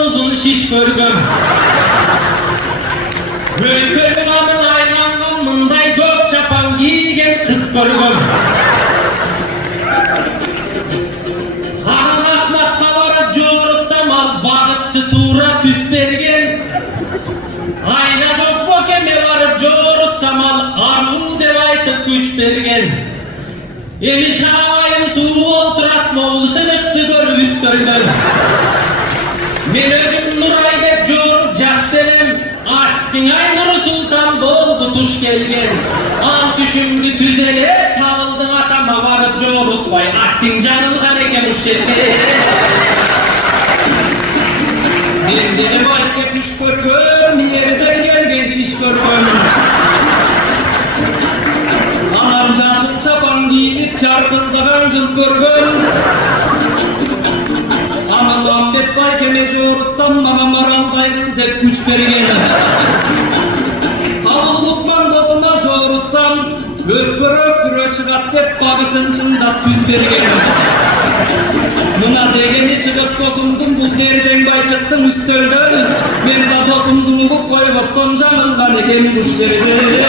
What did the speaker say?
uzun uzun şiş görgüm. Höyköl anın aylangan mınday gök çapan giygen kız görgüm. Hanan Ahmet'e varıp joğuruksam al bağıttı tuğra tüs bergen. Ayla çok bokeme varıp joğuruksam al arhu devaytıp güç bergen. Emiş havayım suğu olturat moğulşılıktı gör üstölden. Men özüm Nuraydep joğurup jaktenem. Arttın ay Nur Sultan boldu tuş gelgen. Al düşümdü tüzele tavıldın atama varıp joğurutbay. Arttın janılgan eken uşşette. Mendeni bayke tuş görgön, yerden gelgen şiş görgön. Anam jaşıl çapan giyinip çarkıldağın kız görgön. Anam Ahmet baykeme joğurutsam mağa maralday kız dep güç bergen. Abul Lukman dosuma joğurutsam öpköröp büro çıgat dep bağıtın çındap tüz bergen. Mına degeni çıgıp dosumdum bul derden bay çıktım üstölden. Men da dosumdum uğup koy boston janılgan eken kuş жерде.